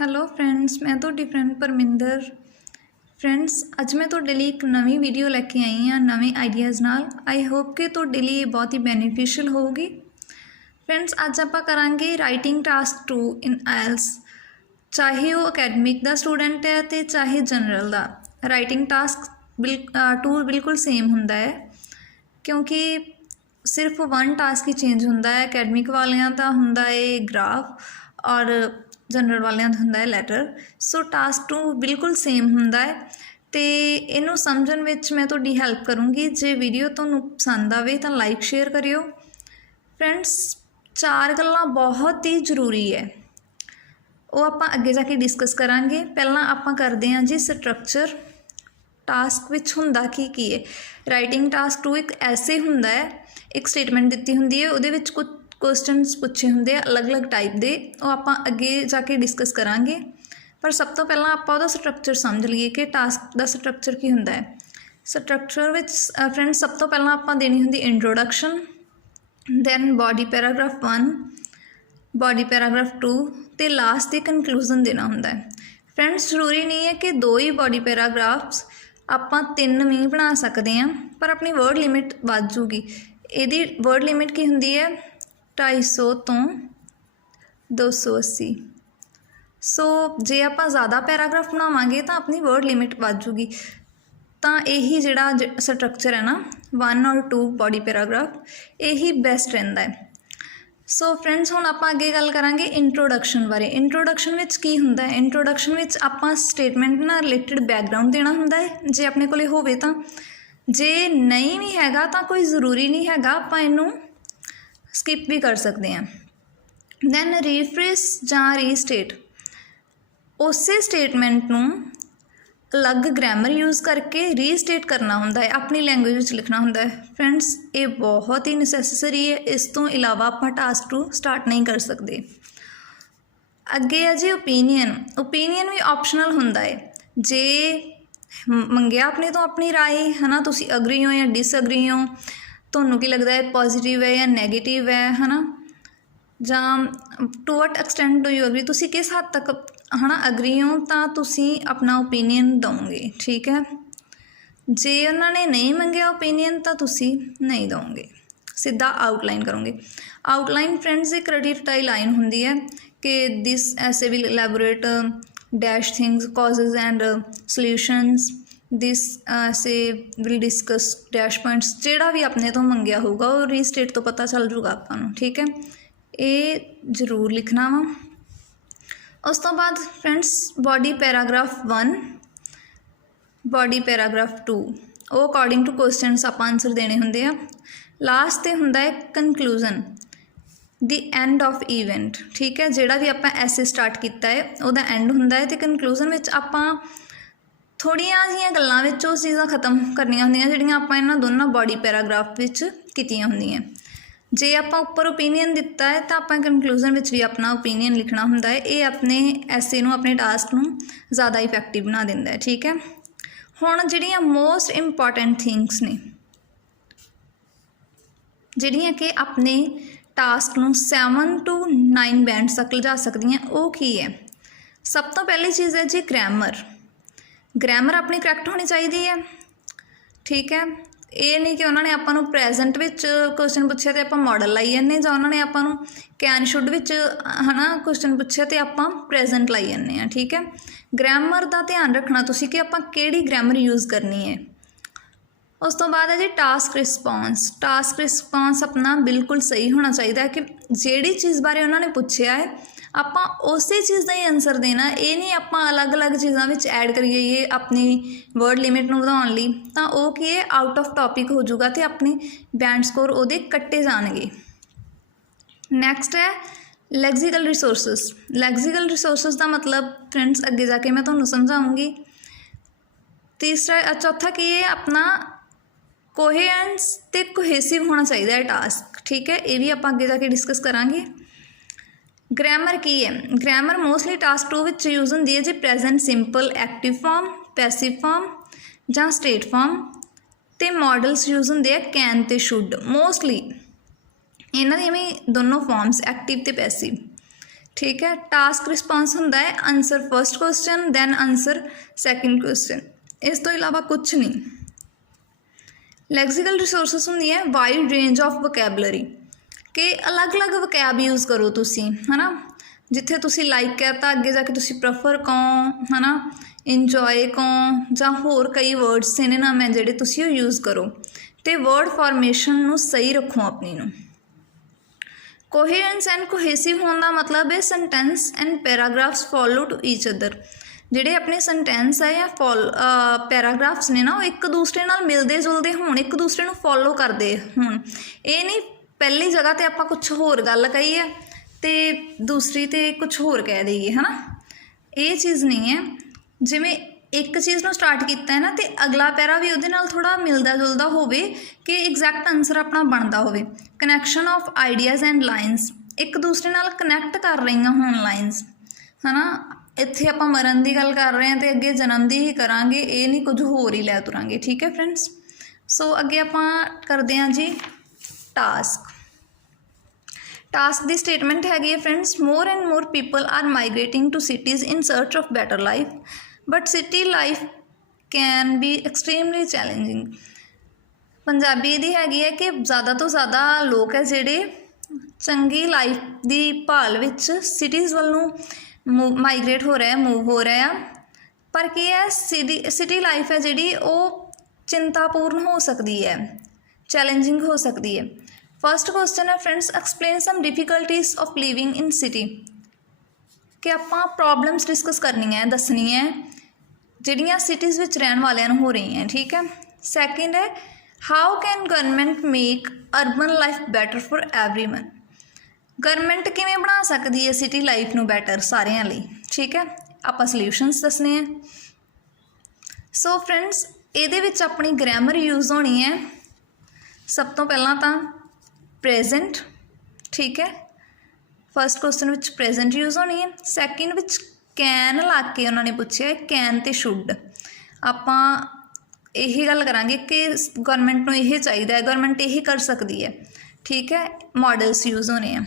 Hello friends, ਮੈਂ ਤੁਹਾਡੀ friend Parminder. Friends, ਅੱਜ ਮੈਂ ਤੁਹਾਡੇ ਲਈ ਇੱਕ ਨਵੀਂ ਵੀਡੀਓ ਲੈ ਕੇ ਆਈ ਹਾਂ ਨਵੇਂ ਆਈਡੀਆਜ਼ ਨਾਲ। ਆਈ ਹੋਪ ਕਿ ਤੁਹਾਡੇ ਲਈ ਇਹ ਬਹੁਤ ਹੀ ਬੈਨੀਫੀਸ਼ੀਅਲ ਹੋਊਗੀ। ਫਰੈਂਡਸ, ਅੱਜ ਆਪਾਂ ਕਰਾਂਗੇ ਰਾਈਟਿੰਗ ਟਾਸਕ 2 ਇਨ ਆਇਲਸ। ਚਾਹੇ ਉਹ ਅਕੈਡਮਿਕ ਦਾ ਸਟੂਡੈਂਟ ਹੈ ਅਤੇ ਚਾਹੇ ਜਨਰਲ ਦਾ, ਰਾਈਟਿੰਗ ਟਾਸਕ 2 ਬਿਲਕੁਲ ਸੇਮ ਹੁੰਦਾ ਹੈ, ਕਿਉਂਕਿ ਸਿਰਫ 1 ਟਾਸਕ ਹੀ ਚੇਂਜ ਹੁੰਦਾ ਹੈ। ਅਕੈਡਮਿਕ ਵਾਲਿਆਂ ਦਾ ਹੁੰਦਾ ਹੈ ਗ੍ਰਾਫ ਔਰ ਜਨਰਲ ਵਾਲਿਆਂ ਦਾ ਹੁੰਦਾ ਹੈ ਲੈਟਰ। ਸੋ ਟਾਸਕ 2 ਬਿਲਕੁਲ ਸੇਮ ਹੁੰਦਾ ਹੈ ਅਤੇ ਇਹਨੂੰ ਸਮਝਣ ਵਿੱਚ ਮੈਂ ਤੁਹਾਡੀ ਹੈਲਪ ਕਰੂੰਗੀ। ਜੇ ਵੀਡੀਓ ਤੁਹਾਨੂੰ ਪਸੰਦ ਆਵੇ ਤਾਂ ਲਾਈਕ ਸ਼ੇਅਰ ਕਰਿਓ। ਫਰੈਂਡਸ, 4 ਗੱਲਾਂ ਬਹੁਤ ਹੀ ਜ਼ਰੂਰੀ ਹੈ, ਉਹ ਆਪਾਂ ਅੱਗੇ ਜਾ ਕੇ ਡਿਸਕਸ ਕਰਾਂਗੇ। ਪਹਿਲਾਂ ਆਪਾਂ ਕਰਦੇ ਹਾਂ ਜੀ ਸਟਰਕਚਰ। ਟਾਸਕ ਵਿੱਚ ਹੁੰਦਾ ਕੀ ਹੈ। ਰਾਈਟਿੰਗ ਟਾਸਕ 2 ਇੱਕ ਐਸੇ ਹੁੰਦਾ ਹੈ, ਇੱਕ ਸਟੇਟਮੈਂਟ ਦਿੱਤੀ ਹੁੰਦੀ ਹੈ, ਉਹਦੇ ਵਿੱਚ ਕੁਝ ਕੁਐਸਚਨਸ ਪੁੱਛੇ ਹੁੰਦੇ ਆ ਅਲੱਗ-ਅਲੱਗ ਟਾਈਪ ਦੇ, ਉਹ ਆਪਾਂ ਅੱਗੇ ਜਾ ਕੇ ਡਿਸਕਸ ਕਰਾਂਗੇ। ਪਰ ਸਭ ਤੋਂ ਪਹਿਲਾਂ ਆਪਾਂ ਉਹਦਾ ਸਟਰਕਚਰ ਸਮਝ ਲਈਏ ਕਿ ਟਾਸਕ ਦਾ ਸਟਰਕਚਰ ਕੀ ਹੁੰਦਾ ਹੈ। ਸਟਰਕਚਰ ਵਿੱਚ ਫਰੈਂਡਸ ਸਭ ਤੋਂ ਪਹਿਲਾਂ ਆਪਾਂ ਦੇਣੀ ਹੁੰਦੀ introduction, then body paragraph 1, body paragraph 2 ਅਤੇ ਲਾਸਟ 'ਤੇ ਕਨਕਲੂਜ਼ਨ ਦੇਣਾ ਹੁੰਦਾ ਹੈ। ਫਰੈਂਡਸ, ਜ਼ਰੂਰੀ ਨਹੀਂ ਹੈ ਕਿ 2 ਹੀ ਬੋਡੀ ਪੈਰਾਗ੍ਰਾਫਸ, ਆਪਾਂ 3 ਵੀ ਬਣਾ ਸਕਦੇ ਹਾਂ, ਪਰ ਆਪਣੀ ਵਰਡ ਲਿਮਿਟ ਵੱਧ ਜੂਗੀ। ਇਹਦੀ ਵਰਡ ਲਿਮਿਟ ਕੀ ਹੁੰਦੀ ਹੈ? 250 ਤੋਂ 280। ਸੋ ਜੇ ਆਪਾਂ ਜ਼ਿਆਦਾ ਪੈਰਾਗ੍ਰਾਫ ਬਣਾਵਾਂਗੇ ਤਾਂ ਆਪਣੀ ਵਰਡ ਲਿਮਿਟ ਵੱਧ ਜੂਗੀ। ਤਾਂ ਇਹੀ ਜਿਹੜਾ ਸਟਰਕਚਰ ਹੈ ਨਾ, 1 ਔਰ 2 ਬੋਡੀ ਪੈਰਾਗ੍ਰਾਫ, ਇਹੀ ਬੈਸਟ ਰਹਿੰਦਾ ਹੈ। ਸੋ ਫਰੈਂਡਸ, ਹੁਣ ਆਪਾਂ ਅੱਗੇ ਗੱਲ ਕਰਾਂਗੇ ਇੰਟਰੋਡਕਸ਼ਨ ਬਾਰੇ। ਇੰਟਰੋਡਕਸ਼ਨ ਵਿੱਚ ਕੀ ਹੁੰਦਾ ਹੈ? ਇੰਟਰੋਡਕਸ਼ਨ ਵਿੱਚ ਆਪਾਂ ਸਟੇਟਮੈਂਟ ਨਾਲ ਰਿਲੇਟਡ ਬੈਕਗਰਾਊਂਡ ਦੇਣਾ ਹੁੰਦਾ ਹੈ, ਜੇ ਆਪਣੇ ਕੋਲ ਹੋਵੇ ਤਾਂ। ਜੇ ਨਹੀਂ ਵੀ ਹੈਗਾ ਤਾਂ ਕੋਈ ਜ਼ਰੂਰੀ ਨਹੀਂ ਹੈਗਾ, ਆਪਾਂ ਇਹਨੂੰ ਸਕਿਪ ਵੀ ਕਰ ਸਕਦੇ ਹਾਂ। ਦੈਨ ਰੀਫਰੇਸ ਜਾਂ ਰੀਸਟੇਟ, ਉਸੇ ਸਟੇਟਮੈਂਟ ਨੂੰ ਅਲੱਗ ਗ੍ਰਾਮਰ ਯੂਜ਼ ਕਰਕੇ ਰੀਸਟੇਟ ਕਰਨਾ ਹੁੰਦਾ ਹੈ, ਆਪਣੀ ਲੈਂਗੁਏਜ ਵਿੱਚ ਲਿਖਣਾ ਹੁੰਦਾ ਹੈ। ਫਰੈਂਡਸ, ਇਹ ਬਹੁਤ ਹੀ ਨੈਸੈਸਰੀ ਹੈ, ਇਸ ਤੋਂ ਇਲਾਵਾ ਆਪਾਂ ਟਾਸਕ 2 ਸਟਾਰਟ ਨਹੀਂ ਕਰ ਸਕਦੇ। ਅੱਗੇ ਹੈ ਜੀ ਓਪੀਨੀਅਨ। ਓਪੀਨੀਅਨ ਵੀ ਆਪਸ਼ਨਲ ਹੁੰਦਾ ਹੈ, ਜੇ ਮੰਗਿਆ ਆਪਣੇ ਤੋਂ ਆਪਣੀ ਰਾਏ, ਹੈ ਨਾ, ਤੁਸੀਂ ਅਗਰੀ ਹੋ ਜਾਂ ਡਿਸਅਗਰੀ ਹੋ, ਤੁਹਾਨੂੰ ਕੀ ਲੱਗਦਾ ਹੈ ਪੋਜ਼ੀਟਿਵ ਹੈ ਜਾਂ ਨੈਗੇਟਿਵ ਹੈ ਨਾ, ਜਾਂ to what extent do you agree, ਤੁਸੀਂ ਕਿਸ ਹੱਦ ਤੱਕ ਹੈ ਨਾ ਅਗਰੀ ਹੋ, ਤਾਂ ਤੁਸੀਂ ਆਪਣਾ ਓਪੀਨੀਅਨ ਦਓਗੇ। ਠੀਕ ਹੈ, ਜੇ ਉਹਨਾਂ ਨੇ ਨਹੀਂ ਮੰਗਿਆ ਓਪੀਨੀਅਨ ਤਾਂ ਤੁਸੀਂ ਨਹੀਂ ਦਓਗੇ, ਸਿੱਧਾ ਆਊਟਲਾਈਨ ਕਰੋਗੇ। ਆਊਟਲਾਈਨ ਫਰੈਂਡਸ ਇੱਕ ਰਟੀ ਰਟਾਈ ਲਾਈਨ ਹੁੰਦੀ ਹੈ ਕਿ this essay will elaborate dash things causes and solutions, this essay will discuss dash points, ਜਿਹੜਾ ਵੀ ਆਪਣੇ ਤੋਂ ਮੰਗਿਆ ਹੋਊਗਾ ਉਹ ਰੀਸਟੇਟ ਤੋਂ ਪਤਾ ਚੱਲ ਜੂਗਾ ਆਪਾਂ ਨੂੰ। ਠੀਕ ਹੈ, ਇਹ ਜ਼ਰੂਰ ਲਿਖਣਾ ਵਾ। ਉਸ ਤੋਂ ਬਾਅਦ friends body paragraph 1, body paragraph 2, ਉਹ ਅਕੋਰਡਿੰਗ ਟੂ ਕੁਐਸਚਨਸ ਆਪਾਂ ਆਨਸਰ ਦੇਣੇ ਹੁੰਦੇ ਆ। ਲਾਸਟ 'ਤੇ ਹੁੰਦਾ ਹੈ ਕਨਕਲੂਜ਼ਨ, ਦੀ ਐਂਡ ਆਫ ਈਵੈਂਟ। ਠੀਕ ਹੈ, ਜਿਹੜਾ ਵੀ ਆਪਾਂ ਐਸੇ ਸਟਾਰਟ ਕੀਤਾ ਹੈ ਉਹਦਾ ਐਂਡ ਹੁੰਦਾ ਹੈ, ਅਤੇ ਕਨਕਲੂਜ਼ਨ ਵਿੱਚ ਆਪਾਂ ਥੋੜ੍ਹੀਆਂ ਜਿਹੀਆਂ ਗੱਲਾਂ ਵਿੱਚ ਉਹ ਚੀਜ਼ਾਂ ਖ਼ਤਮ ਕਰਨੀਆਂ ਹੁੰਦੀਆਂ ਜਿਹੜੀਆਂ ਆਪਾਂ ਇਹਨਾਂ ਦੋਨਾਂ ਬੋਡੀ ਪੈਰਾਗ੍ਰਾਫ ਵਿੱਚ ਕੀਤੀਆਂ ਹੁੰਦੀਆਂ। ਜੇ ਆਪਾਂ ਉੱਪਰ ਓਪੀਨੀਅਨ ਦਿੱਤਾ ਹੈ ਤਾਂ ਆਪਾਂ ਕਨਕਲੂਜ਼ਨ ਵਿੱਚ ਵੀ ਆਪਣਾ ਓਪੀਨੀਅਨ ਲਿਖਣਾ ਹੁੰਦਾ ਹੈ। ਇਹ ਆਪਣੇ ਐਸੇ ਨੂੰ, ਆਪਣੇ ਟਾਸਕ ਨੂੰ ਜ਼ਿਆਦਾ ਇਫੈਕਟਿਵ ਬਣਾ ਦਿੰਦਾ ਹੈ। ਠੀਕ ਹੈ, ਹੁਣ ਜਿਹੜੀਆਂ ਮੋਸਟ ਇੰਪੋਰਟੈਂਟ ਥਿੰਗਸ ਨੇ, ਜਿਹੜੀਆਂ ਕਿ ਆਪਣੇ ਟਾਸਕ ਨੂੰ 7 to 9 ਬੈਂਡਸ ਤੱਕ ਲਿਜਾ ਸਕਦੀਆਂ, ਉਹ ਕੀ ਹੈ? ਸਭ ਤੋਂ ਪਹਿਲੀ ਚੀਜ਼ ਹੈ ਜੀ ਗ੍ਰਾਮਰ। ਗ੍ਰਾਮਰ ਆਪਣੀ ਕਰੈਕਟ ਹੋਣੀ ਚਾਹੀਦੀ ਹੈ। ਠੀਕ ਹੈ, ਇਹ ਨਹੀਂ ਕਿ ਉਹਨਾਂ ਨੇ ਆਪਾਂ ਨੂੰ ਪ੍ਰੈਜੈਂਟ ਵਿੱਚ ਕੁਐਸਚਨ ਪੁੱਛਿਆ ਅਤੇ ਆਪਾਂ ਮਾਡਲ ਲਾਈ ਜਾਂਦੇ, ਜਾਂ ਉਹਨਾਂ ਨੇ ਆਪਾਂ ਨੂੰ ਕੈਨ ਸ਼ੁੱਡ ਵਿੱਚ ਹੈ ਨਾ ਕੁਐਸਚਨ ਪੁੱਛਿਆ ਅਤੇ ਆਪਾਂ ਪ੍ਰੈਜੈਂਟ ਲਾਈ ਜਾਂਦੇ ਹਾਂ। ਠੀਕ ਹੈ, ਗ੍ਰਾਮਰ ਦਾ ਧਿਆਨ ਰੱਖਣਾ ਤੁਸੀਂ ਕਿ ਆਪਾਂ ਕਿਹੜੀ ਗ੍ਰਾਮਰ ਯੂਜ਼ ਕਰਨੀ ਹੈ। ਉਸ ਤੋਂ ਬਾਅਦ ਹੈ ਜੀ ਟਾਸਕ ਰਿਸਪੌਂਸ। ਟਾਸਕ ਰਿਸਪੌਂਸ ਆਪਣਾ ਬਿਲਕੁਲ ਸਹੀ ਹੋਣਾ ਚਾਹੀਦਾ ਹੈ ਕਿ ਜਿਹੜੀ ਚੀਜ਼ ਬਾਰੇ ਉਹਨਾਂ ਨੇ ਪੁੱਛਿਆ ਹੈ ਆਪਾਂ ਉਸੇ ਚੀਜ਼ ਦਾ ਹੀ ਆਨਸਰ ਦੇਣਾ। ਇਹ ਨਹੀਂ ਆਪਾਂ ਅਲੱਗ-ਅਲੱਗ ਚੀਜ਼ਾਂ ਵਿੱਚ ਐਡ ਕਰੀ ਜਾਈਏ ਆਪਣੀ ਵਰਡ ਲਿਮਿਟ ਨੂੰ ਵਧਾਉਣ ਲਈ, ਤਾਂ ਉਹ ਕੀ ਹੈ ਆਊਟ ਆਫ ਟੋਪਿਕ ਹੋ ਜਾਊਗਾ ਅਤੇ ਆਪਣੇ ਬੈਂਡ ਸਕੋਰ ਉਹਦੇ ਕੱਟੇ ਜਾਣਗੇ। ਨੈਕਸਟ ਹੈ ਲੈਕਸੀਕਲ ਰਿਸੋਰਸਿਸ। ਲੈਕਸੀਕਲ ਰਿਸੋਰਸਿਸ ਦਾ ਮਤਲਬ ਫਰੈਂਡਸ ਅੱਗੇ ਜਾ ਕੇ ਮੈਂ ਤੁਹਾਨੂੰ ਸਮਝਾਊਂਗੀ। ਚੌਥਾ ਕੀ ਹੈ ਆਪਣਾ ਕੋਹੇਰੈਂਸ ਅਤੇ ਕੋਹੇਸਿਵ ਹੋਣਾ ਚਾਹੀਦਾ ਹੈ ਟਾਸਕ। ਠੀਕ ਹੈ, ਇਹ ਵੀ ਆਪਾਂ ਅੱਗੇ ਜਾ ਕੇ ਡਿਸਕਸ ਕਰਾਂਗੇ। ਗ੍ਰਾਮਰ ਕੀ ਹੈ? ਗ੍ਰਾਮਰ ਮੋਸਟਲੀ ਟਾਸਕ 2 ਵਿੱਚ ਯੂਜ਼ ਹੁੰਦੀ ਹੈ ਜੀ present simple, active form, passive form ਜਾਂ ਸਟੇਟ ਫਾਰਮ, ਅਤੇ ਮੋਡਲਸ ਯੂਜ਼ ਹੁੰਦੇ ਆ ਕੈਨ ਅਤੇ ਸ਼ੁੱਡ। ਮੋਸਟਲੀ ਇਹਨਾਂ ਦੀਆਂ ਵੀ ਦੋਨੋਂ ਫਾਰਮਸ ਐਕਟਿਵ ਅਤੇ ਪੈਸਿਵ। ठीक है। टास्क रिस्पॉन्स होंदा है answer first question then answer second question, इस तो इलावा कुछ नहीं। लैक्सिकल रिसोर्सिस होंदी है वाइड रेंज ऑफ वोकैबलरी, कि अलग अलग वकैब यूज़ करो तुसी, है ना। जिथे तुसी लाइक कहता अगे जाके तुसी प्रेफर कहो, है ना, इंजॉय कहो, जां होर कई वर्ड्स सिनोनिम है जिहड़े तुसी यूज़ करो, तो वर्ड फॉर्मेशन नूं सही रखो अपनी नूं। कोहेरेंस एंड कोहेसिव होने का मतलब है sentence and paragraphs follow to each other, जिहड़े अपने सेंटेंस है या पैराग्राफ्स ने ना वो एक दूसरे नाल मिलते जुलते होण, एक दूसरे नूं फॉलो करते होण। ये नहीं पहली जगह तो आपां कुछ होर गल कही है तो दूसरी तो कुछ होर कह दईए, है ना, ये चीज़ नहीं है। जिवें एक चीज़ नूं स्टार्ट किया है ना तो अगला पैरा भी उहदे नाल थोड़ा मिलता जुलता होवे कि एग्जैक्ट आंसर अपना बनता होवे। Connection of ideas and lines, एक दूसरे नाल कनैक्ट कर रही होण लाइन्स, है ना। इत्थे आपां मरण की गल कर रहे हैं तो अगे जन्म की ही करांगे, ये नहीं कुछ होर ही लै तुरांगे, ठीक है फ्रेंड्स। सो अगे आपां करदे हां जी टास्क। टास्क की स्टेटमेंट हैगी है friends, more and more people are migrating to cities in search of better life, but city life can be extremely challenging. Punjabi दी हैगी है कि ज़्यादा तो ज़्यादा लोग है जिहड़े चंगी लाइफ की भाल विच सिटीज़ वल्लों माइग्रेट हो रहे हैं, मूव हो रहे हैं, पर की है सिटी लाइफ है जिहड़ी वो चिंतापूर्ण हो सकती है, चैलेंजिंग हो सकती है। फर्स्ट क्वेश्चन है friends, explain some difficulties of living in city, कि आपां प्रॉब्लम्स डिस्कस करनी है, दसनी है जिहड़ियां सिटीज़ विच रहन वालियां हो रही हैं, ठीक है। सैकेंड है how can government make urban life better for everyone, government किवें बना सकती है सिटी लाइफ नूं बैटर सारिਆਂ ਲਈ, ठीक है। आपां सल्यूशनस दसने हैं। सो फ्रेंड्स ਇਹਦੇ ਵਿੱਚ अपनी ग्रैमर यूज़ होनी है। सब तो पहला तो प्रेजेंट, ठीक है, first question which present use होनी है। सैकेंड विच कैन ला के उन्होंने पूछे कैन तो शुड, आपां यही गल करांगे कि गवर्नमेंट नूं यही चाहिए है, गवर्नमेंट यही कर सकती है, ठीक है। मॉडल्स यूज़ होने हैं।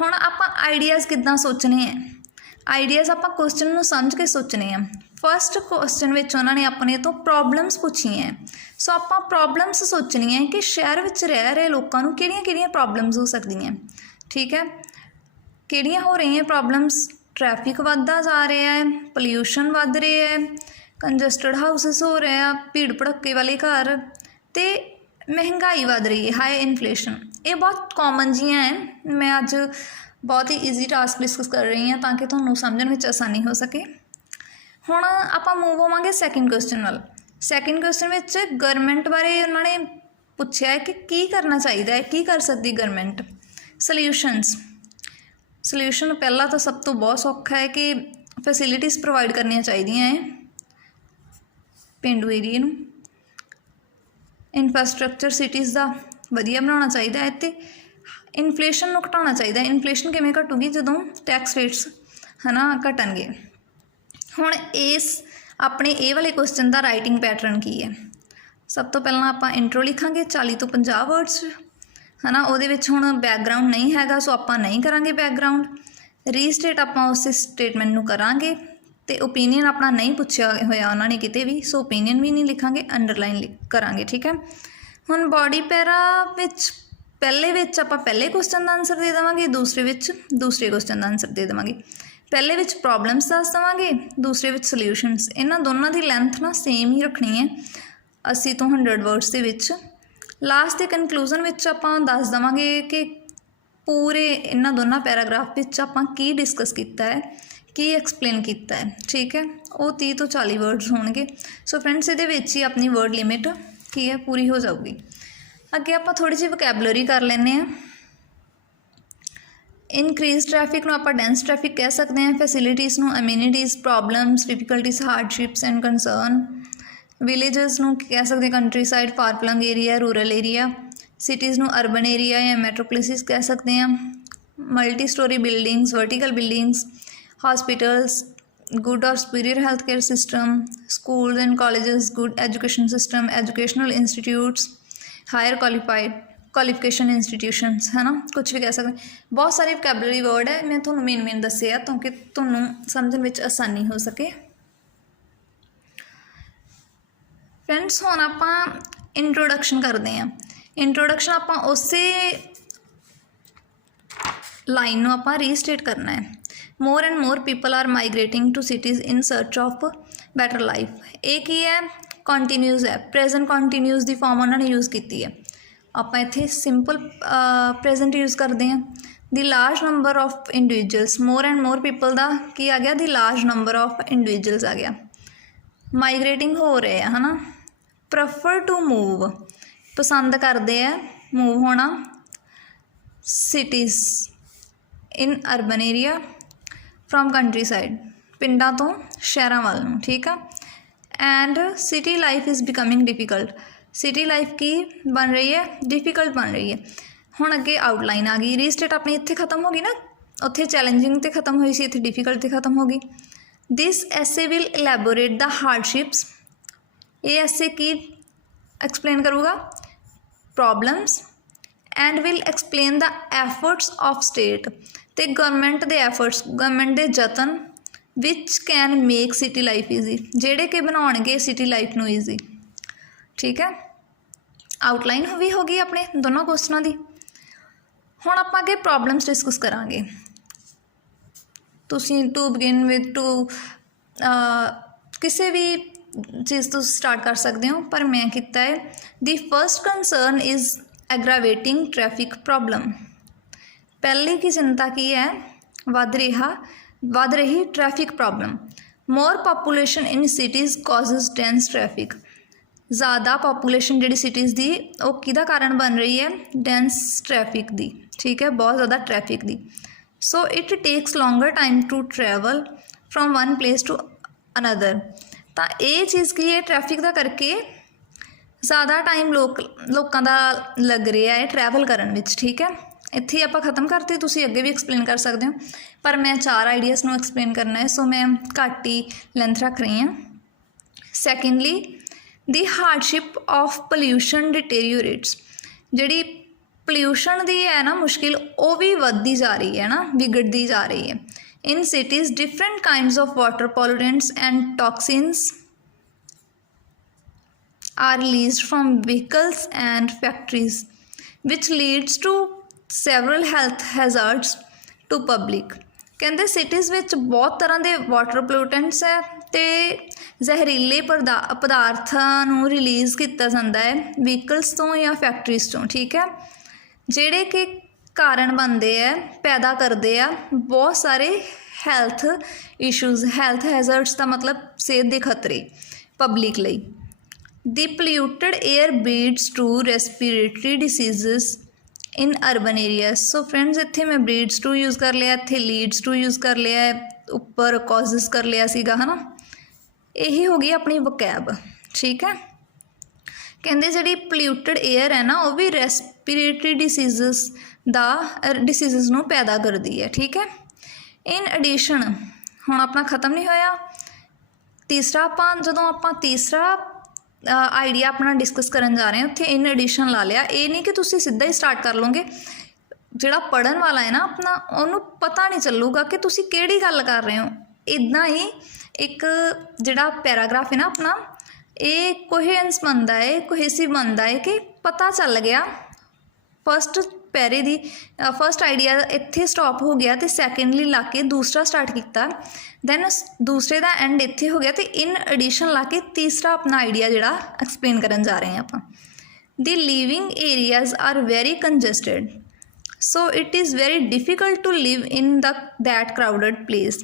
हुण आपां आइडियाज़ किद्दां सोचने हैं, आइडियाज़ आपां क्वेश्चन नूं समझ के सोचने हैं। फर्स्ट क्वेश्चन विच उन्होंने अपने तो प्रॉब्लम्स पूछी हैं, सो आपां प्रॉब्लम्स सोचनी है कि शहर विच रह रहे लोगों नूं किहड़ियां प्रॉब्लम्स हो सकदियां, ठीक है। किहड़ियां हो रही हैं प्रॉब्लम्स, ट्रैफिक वधदा जा रहा है, पोल्यूशन वध रहा है, कंजस्टड हाउसिस हो रहे हैं, भीड़ भड़के वाले घर, तो महंगाई वध रही है, हाई इन्फ्लेशन, ये बहुत कॉमन जियां हैं। मैं अज बहुत ही ईजी टास्क डिस्कस कर रही हाँ ताकि तुहानूं समझण विच आसानी हो सके। हुण आपां मूव होवांगे सैकेंड क्वेश्चन वाल। सैकेंड क्वेश्चन विच गवर्नमेंट बारे उन्होंने पूछा है कि की करना चाहिए है, की कर सकती गवर्नमेंट। सल्यूशनस, सल्यूशन पहला तो सब तो बहुत सौखा है कि फैसिलिटीज़ प्रोवाइड करनियां चाहिए हैं पेंडू एरिए नूं, इंफ्रास्ट्रक्चर सिटीज़ का वधिया बनाना चाहिए है, तो इन्फ्लेशन नूं घटाना चाहिए। इन्फ्लेशन किवें घटूगी जदों टैक्स रेट्स है ना घटणगे। हुण इस अपने ए वाले क्वेश्चन का राइटिंग पैटर्न की है। सब तो पहला आपां इंट्रो लिखांगे 40 तो 50 वर्ड्स, है ना। उहदे विच हुण बैकग्राउंड नहीं हैगा, सो आपां नहीं करांगे बैकग्राउंड। रीस्टेट आपां उस स्टेटमेंट नूं करांगे, तो ओपीनियन अपना नहीं पूछा होया उन्होंने किते भी, सो ओपीनियन भी नहीं लिखांगे, अंडरलाइन करांगे, ठीक है। हुण बॉडी पैरा विच पहले विच आपां पहले क्वेश्चन का आंसर दे देवांगे, दूसरे विच दूसरे क्वेश्चन का आंसर दे देवांगे। पहले विच प्रॉब्लम्स दस देवांगे, दूसरे विच सल्यूशनस। इन्हां दोनों की लेंथ ना सेम ही रखनी है 80 तो 100 वर्ड्स के विच। लास्ट के कनकलूजन विच आपां दस देवांगे कि पूरे इन्हां दोनों पैराग्राफ विच आपां की डिस्कस किया है, की एक्सप्लेन किया है, ठीक है। वो 30 तो 40 वर्ड्स होणगे। सो फ्रेंड्स ये ही अपनी वर्ड लिमिट की है पूरी हो जाऊगी। अगे आप थोड़ी जी वोकैबलरी कर लेने हैं। इनक्रीज ट्रैफिक नूं आपां डेंस ट्रैफिक कह सकते हैं। फैसिलिटीज़ नूं amenities, problems, difficulties, hardships and concern. Villages नूं कह सकते हैं countryside, far flung area, rural area. Cities नूं अर्बन एरिया या मैट्रोपोलिसिस कह सकते हैं। Multi storey buildings, vertical buildings, hospitals, good और superior health care system, schools and colleges, good education system, educational institutes, higher qualified qualification institutions है ना, कुछ भी कह सकते। बहुत सारे वोकैबलरी वर्ड है, मैं थोड़ा मेन दसे ताकि थोनों समझने में आसानी हो सके। फ्रेंड्स हुण आपां इंट्रोडक्शन करते हैं। इंट्रोडक्शन आपां उसे लाइन नूं आपां रीस्टेट करना है। More and more people are migrating to cities in search of better life. ये की है, कॉन्टीन्यूज़ है, प्रेजेंट कॉन्टीन्यूज़ की फॉर्म उन्होंने यूज़ की है। आपां इत्थे सिंपल प्रेजेंट यूज़ करते हैं। The large number of individuals, more and more people का की आ गया, the large number of individuals आ गया। माइग्रेटिंग हो रहे हैं है ना। प्रेफर टू मूव, पसंद करते हैं मूव होना। Cities in urban area from country side, पिंडा तो शहरों वाल नूं, ठीक है। And city life is becoming difficult, city life की बन रही है, डिफिकल्ट बन रही है। हुण अगे आउटलाइन आ गई, रीस्टेट अपनी इत्थे खत्म हो गई ना, उत्थे चैलेंजिंग तो खत्म हुई सी, इत्थे डिफिकल्ट तो खत्म हो गई। दिस ऐसे विल एलैबोरेट द हार्डशिप्स, ये ऐसे की एक्सप्लेन करूँगा problems, and will explain the efforts of state, तो गवर्नमेंट के एफर्ट्स, गवर्नमेंट के जतन which can make city life easy, जेड़े कि बनाउणगे सिटी लाइफ नूं ईजी, ठीक है। आउटलाइन भी हो गई अपने दोनों क्वेश्चनों की। हुण आपां अगे प्रॉब्लम्स डिस्कस करांगे। तुसीं टू बिगिन विद टू किसी भी चीज़ तो स्टार्ट कर सकते हो, पर मैं किया है the first concern is aggravating traffic problem. पहली की चिंता की है, वध रही traffic problem. More population in cities causes dense traffic, ज़्यादा पॉपूलेशन जी सिटीज़ की वो किहदा कारण बन रही है, डेंस ट्रैफिक की, ठीक है, बहुत ज़्यादा ट्रैफिक की। So it takes longer time to travel from one place to another, तो ये चीज़ की है ट्रैफिक का करके ज़्यादा टाइम लोगों का लग रहा है ट्रैवल करने विच, ठीक है। इत्थे आप खत्म करते, तुसीं अगे भी एक्सप्लेन कर सकते हो, पर मैं 4 आइडियाज़ नूं एक्सप्लेन करना है, सो मैं घट ही लेंथ रख रही हूँ। Secondly the hardship of pollution deteriorates, जिहड़ी पोल्यूशन दी है ना मुश्किल, वो भी वधदी जा रही है ना, बिगड़ती जा रही है। In cities different kinds of water pollutants and toxins are released from vehicles and factories, which leads to several health hazards to public। कहते सिटीज़ विच बहुत तरह के वाटर पोल्यूटेंट्स है तो जहरीले पदार्थां नूं रिलीज़ किया जाता है व्हीकल्स तो या फैक्ट्रीज तो, ठीक है, जिहड़े कि कारण बनते हैं, पैदा करते हैं बहुत सारे हैल्थ इशूज़। हैल्थ हैज़र्ड्स का मतलब सेहत के खतरे पब्लिक लई। The polluted air breeds to respiratory diseases in urban areas। So friends, इत्थे मैं breeds to यूज़ कर लिया, इत्थे leads to यूज़ कर लिया है, ऊपर causes कर लिया सीगा, है ना। यही हो गई अपनी vocab, ठीक है। कहते जिहड़ी polluted air है ना, वो भी respiratory diseases नूं पैदा करती है, ठीक है। In addition, हुण अपना खत्म नहीं होया, तीसरा जदों आपां तीसरा आइडिया अपना डिस्कस करन जा रहे हैं, उत्थे इन एडिशन ला लिया। ये नहीं कि तुसी सीधा ही स्टार्ट कर लोगे, जिहड़ा पढ़न वाला है ना अपना, उन्होंने पता नहीं चलूगा कि तुसी किहड़ी गल कर रहे हो। इदां ही एक जिहड़ा पैराग्राफ है ना अपना, ये कोहेरेंस बनता है, कोहेसिव बनता है कि पता चल गया। फस्ट पैरे दी फस्ट आइडिया इत्थे स्टॉप हो गया, तो सैकेंडली ला के दूसरा स्टार्ट किया, दैन दूसरे का एंड इत्थे हो गया, तो इन एडिशन ला के तीसरा अपना आइडिया जिहड़ा एक्सप्लेन करन जा रहे हैं आपां। The living areas are very congested, so it is very difficult to live in that crowded place.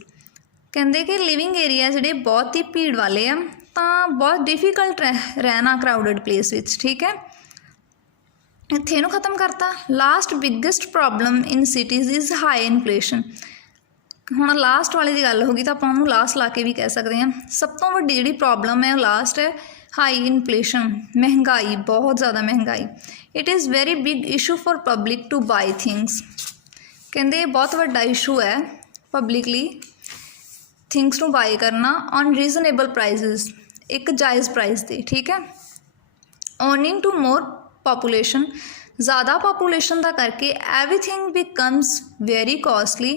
कहते कि लिविंग एरिया जिहड़े बहुत ही भीड़ वाले हैं, तो बहुत डिफिकल्ट रहना क्राउडड प्लेस विच, ठीक है। इत्थे नूं खत्म करता। Last biggest problem in cities is high inflation. हुण लास्ट वाले की गल होगी, तो आपां उहनूं लास्ट ला के भी कह सकते हैं। सब तो वड्डी जिहड़ी प्रॉब्लम है लास्ट है हाई इनफ्लेशन, महंगाई, बहुत ज़्यादा महंगाई। It is very big issue for public to buy things. कहते बहुत वड्डा इशू है पब्लिकली थिंग्स नूं बाई करना ऑन रीजनेबल प्राइजेस, एक जायज़ प्राइस ते, ठीक है। अर्निंग टू मोर पॉपूलेशन, ज़्यादा पॉपूलेशन का करके everything becomes very costly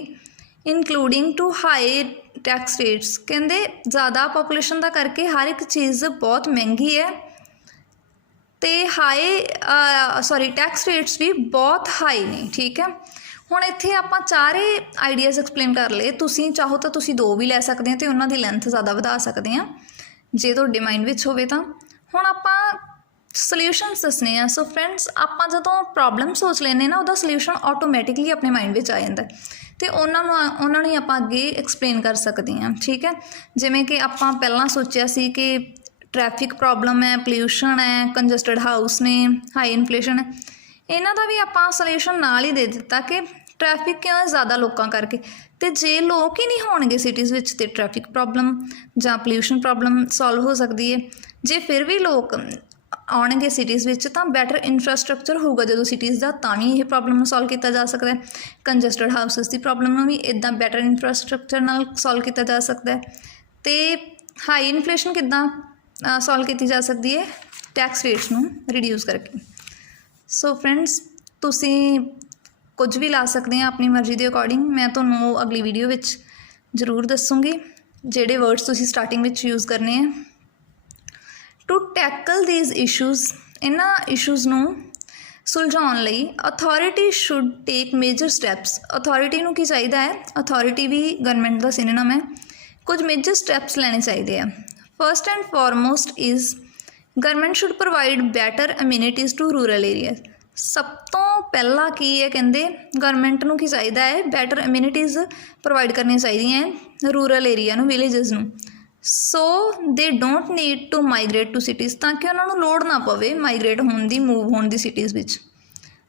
including to high tax rates. कहते ज़्यादा पॉपूलेशन का करके हर एक चीज़ बहुत महंगी है तो हाई टैक्स रेट्स भी बहुत हाई ने। ठीक है, हुण इत्थे आपां चारे आइडियाज़ एक्सप्लेन कर लए। तुसीं चाहो तो तुसीं दो भी लै सकदे हो तो उन्हां दी लेंथ ज़्यादा वधा सकदे आ जे तुहाडे माइंड विच होवे तां। हुण आपां सल्यूशनस दसने आ। सो फ्रेंड्स, आपां जदों प्रॉब्लम सोच लैंदे ना उहदा सल्यूशन ऑटोमैटिकली अपने माइंड विच आ जांदा तो उन्होंने ही आपां अगे एक्सप्लेन कर सकते हैं। ठीक है, जिवें कि आपां पहलां सोचिया सी कि ट्रैफिक प्रॉब्लम है, पोल्यूशन है, कंजस्टड हाउस ने, हाई इनफ्लेशन है, इन्हां दा भी आपां सल्यूशन नाल ही दे दिता कि ट्रैफिक क्यों है ज़्यादा लोगों करके। तो जे लोग ही नहीं होणगे सिटीज़ विच ते ट्रैफिक प्रॉब्लम जां पोल्यूशन प्रॉब्लम सॉल्व हो सकती है। जे फिर भी लोग आउणगे सिटीज़ विच तां बैटर इंफ्रास्ट्रक्चर होगा जो सिटीज़ का, तां भी यह प्रॉब्लम नूं सॉल्व किया जा सकता है। कंजस्टड हाउसिस की प्रॉब्लम नूं भी इदां बैटर इंफ्रास्ट्रक्चर नाल सॉल्व किया जा सकता है। तो हाई इनफ्लेशन किदां सॉल्व की जा सकती है? टैक्स रेट्स नूं रिड्यूस करके। सो फ्रेंड्स, तुसीं कुछ भी ला सकते हैं अपनी मर्जी के अकॉर्डिंग। मैं तुहानूं अगली वीडियो विच जरूर दसूँगी जिहड़े वर्ड्स तुसीं स्टार्टिंग विच यूज़ करने हैं। टू टैकल दीज इशूज़, इन्हां इशूज़ नूं सुलझाउण लई authority should take major steps. Authority नूं की चाहिदा है? अथॉरिटी भी गवर्नमेंट का सिनोनिम है। कुछ मेजर स्टैप्स लेने चाहिए हैं। First and foremost is government should provide better amenities to rural area. सब तो पहला की है, कहते गवर्नमेंट नूं की चाहिदा है बैटर अम्यूनिटीज़ प्रोवाइड करनी चाहिए रूरल एरिया नूं, विलेजेस नूं, so they don't need to migrate to cities, ताकि उन्होंने लोड़ ना पवे माइग्रेट होने की, मूव होने की सिटीज़ विच।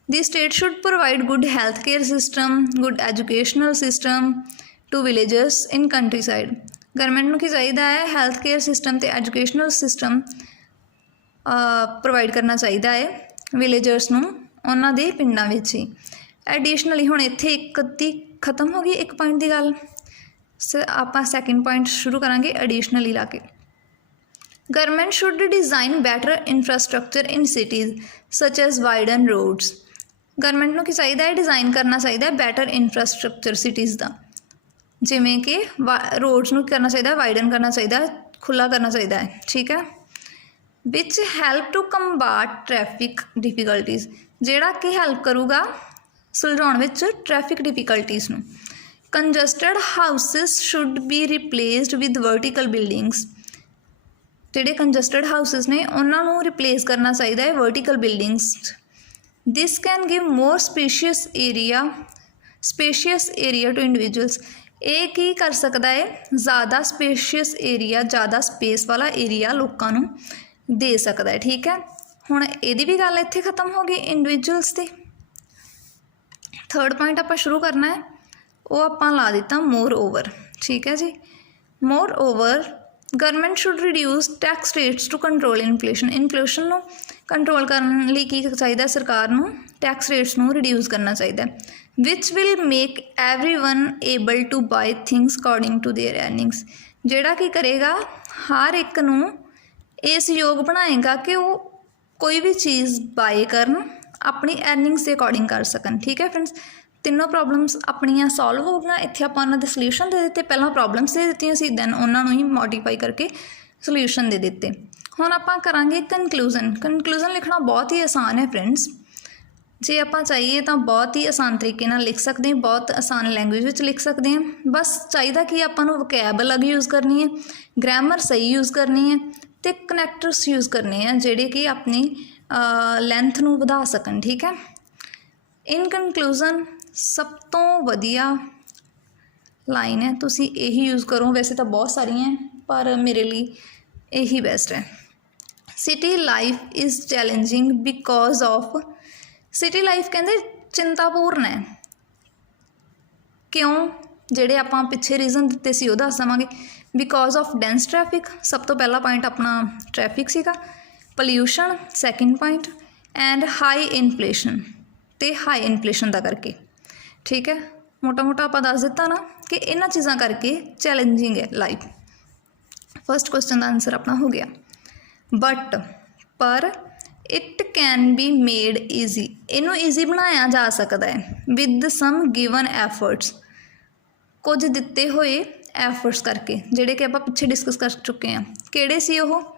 The state should provide good health care system, good educational system to villagers in countryside. Government नूं की चाहिदा है हैल्थ केयर सिस्टम तो एजुकेशनल सिस्टम प्रोवाइड करना चाहिए है विलेजर्स नूं उन्हां दे पिंडां विच ही। एडिशनली हुण इत्थे एक दी खत्म हो गई एक पॉइंट की गल, आपां सैकेंड पॉइंट शुरू करांगे एडिशनली ला के। Government should design better infrastructure in cities such as widen roads. Government नूं की चाहिदा है डिज़ाइन करना चाहिए बैटर इंफ्रास्ट्रक्चर सिटीज़ का, जिमें कि रोड्स नूं करना चाहिए, वाइडन करना चाहिए, खुला करना चाहिए। ठीक है, which help to combat traffic difficulties, जिहड़ा कि हैल्प करूगा सुलझाउण विच ट्रैफिक डिफिकल्टीज़ नूं। Congested houses should be replaced with vertical buildings, जिहड़े कंजस्टड हाउसिस ने उन्हां नूं रिप्लेस करना चाहिए है vertical buildings. This can give more spacious area to individuals. ये की कर सकता है? ज़्यादा स्पेशियस एरिया, ज़्यादा स्पेस वाला एरिया लोगों नूं दे सकता है। ठीक है, हुण इहदी भी गल इत्थे खत्म हो गई इंडिविजुअल्स की। थर्ड पॉइंट आपां शुरू करना है, वो आपां ला दिता मोर ओवर। ठीक है जी, moreover government should reduce tax rates to control inflation. Inflation नूं कंट्रोल करने लई की चाहिए? सरकार नूं टैक्स रेट्स नूं रिड्यूस करना चाहिए, which will make everyone able to buy things according to their earnings. जिहड़ा की करेगा हर एक नूं इस योग बनाएगा कि वो कोई भी चीज़ बाय करन अपनी अर्निंग्स के अकॉर्डिंग कर सकन। ठीक है फ्रेंड्स, तीनों प्रॉब्लम्स अपनियां सॉल्व हो गई। इत्थे आपां उन्हां दे सल्यूशन दे दिते, पहला प्रॉब्लम्स दे दित्तियां सी, दैन उन्हां नूं ही मॉडिफाई करके सल्यूशन दे दिते। हुण आपां करांगे कनक्लूजन। कनक्लूजन लिखना बहुत ही आसान है फ्रेंड्स, जे आपां चाहिए तो बहुत ही आसान तरीके नाल लिख सकते हैं, बहुत आसान लैंगुएज विच लिख सकते हैं। बस चाहिए कि आपां नूं वोकैब अलग यूज़ करनी है, ग्रामर सही यूज़ करनी है, तो कनैक्टर्स यूज़ करने हैं जिहड़े कि अपनी लेंथ नूं वधा सकन। ठीक है, इन कनक्लूजन सब तो वधिया लाइन है, तुसीं यही यूज़ करो। वैसे तो बहुत सारियां हैं पर मेरे लिए यही बेस्ट है। City life is challenging because of, city life कहते चिंतापूर्ण है। क्यों? जिहड़े आपां पिछे रीजन दिते सी वो दस देवांगे। बिकॉज ऑफ डेंस ट्रैफिक, सब तो पहला पॉइंट अपना ट्रैफिक सीगा। Pollution second point, and high inflation, तो हाई इनफ्लेशन का करके। ठीक है, मोटा मोटा आप दस दिता ना कि इन्हां चीज़ों करके चैलेंजिंग है लाइफ। फर्स्ट क्वेश्चन का आंसर अपना हो गया। बट पर it can be made easy, ਇਹਨੂੰ ਈਜ਼ੀ ਬਣਾਇਆ ਜਾ ਸਕਦਾ ਹੈ ਵਿਦ ਸਮ ਗਿਵਨ ਐਫਰਟਸ, ਕੁਝ ਦਿੱਤੇ ਹੋਏ ਐਫਰਟਸ ਕਰਕੇ, ਜਿਹੜੇ ਕਿ ਆਪਾਂ ਪਿੱਛੇ ਡਿਸਕਸ ਕਰ ਚੁੱਕੇ ਹਾਂ। ਕਿਹੜੇ ਸੀ ਉਹ?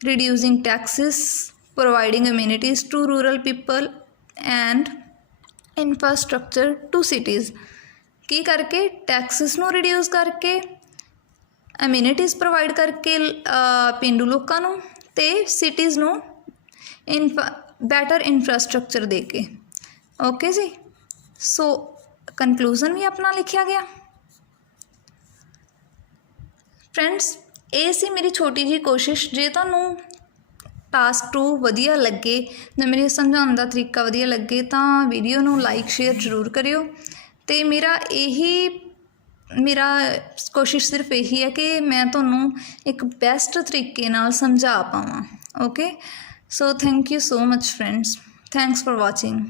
Reducing taxes, providing amenities to rural people and infrastructure to cities. ਕੀ ਕਰਕੇ? ਟੈਕਸਿਸ ਨੂੰ ਰਿਡਿਊਸ ਕਰਕੇ, ਅਮਿਊਨਿਟੀਜ਼ ਪ੍ਰੋਵਾਈਡ ਕਰਕੇ ਪੇਂਡੂ ਲੋਕਾਂ ਨੂੰ, ਅਤੇ ਸਿਟੀਜ਼ ਨੂੰ ਬੈਟਰ ਇਨਫਰਾਸਟਰਕਚਰ ਦੇ ਕੇ। ਓਕੇ ਜੀ, ਸੋ ਕਨਕਲੂਜ਼ਨ ਵੀ ਆਪਣਾ ਲਿਖਿਆ ਗਿਆ। ਫਰੈਂਡਸ, ਇਹ ਸੀ ਮੇਰੀ ਛੋਟੀ ਜਿਹੀ ਕੋਸ਼ਿਸ਼। ਜੇ ਤੁਹਾਨੂੰ ਟਾਸਕ 2 ਵਧੀਆ ਲੱਗੇ ਜਾਂ ਮੇਰੇ ਸਮਝਾਉਣ ਦਾ ਤਰੀਕਾ ਵਧੀਆ ਲੱਗੇ ਤਾਂ ਵੀਡੀਓ ਨੂੰ ਲਾਈਕ ਸ਼ੇਅਰ ਜ਼ਰੂਰ ਕਰਿਓ। ਅਤੇ ਮੇਰਾ ਕੋਸ਼ਿਸ਼ ਸਿਰਫ ਇਹੀ ਹੈ ਕਿ ਮੈਂ ਤੁਹਾਨੂੰ ਇੱਕ ਬੈਸਟ ਤਰੀਕੇ ਨਾਲ ਸਮਝਾ ਪਾਵਾਂ। Okay, so thank you so much friends, thanks for watching.